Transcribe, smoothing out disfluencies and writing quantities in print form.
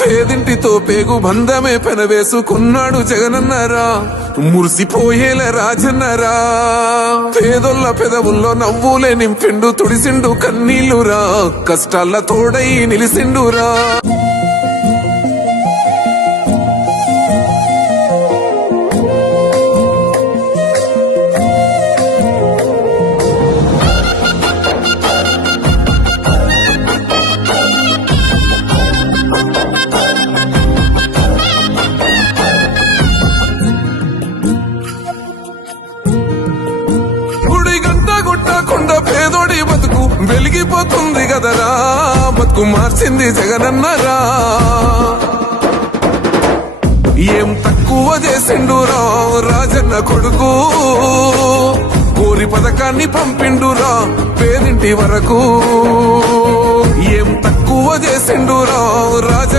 పేదింటితో పేగు బంధమే పెనవేసుకున్నాడు జగనన్నరా, మురిసిపోయేల రాజన్నరా. పేదొల్ల పెదవుల్లో నవ్వులే నింపిండు, తుడిసిండు కన్నీళ్లురా, కష్టాల తోడై నిలిసిండురా. కొండ పేదోడి బతుకు వెలిగిపోతుంది కదరా, బతుకు మార్చింది జగనన్నరా. ఏం తక్కువ చేసిండురా రాజన్న కొడుకు, కోరి పథకాన్ని పంపిండురా పేదింటి వరకు. ఏం తక్కువ చేసిండురా రాజ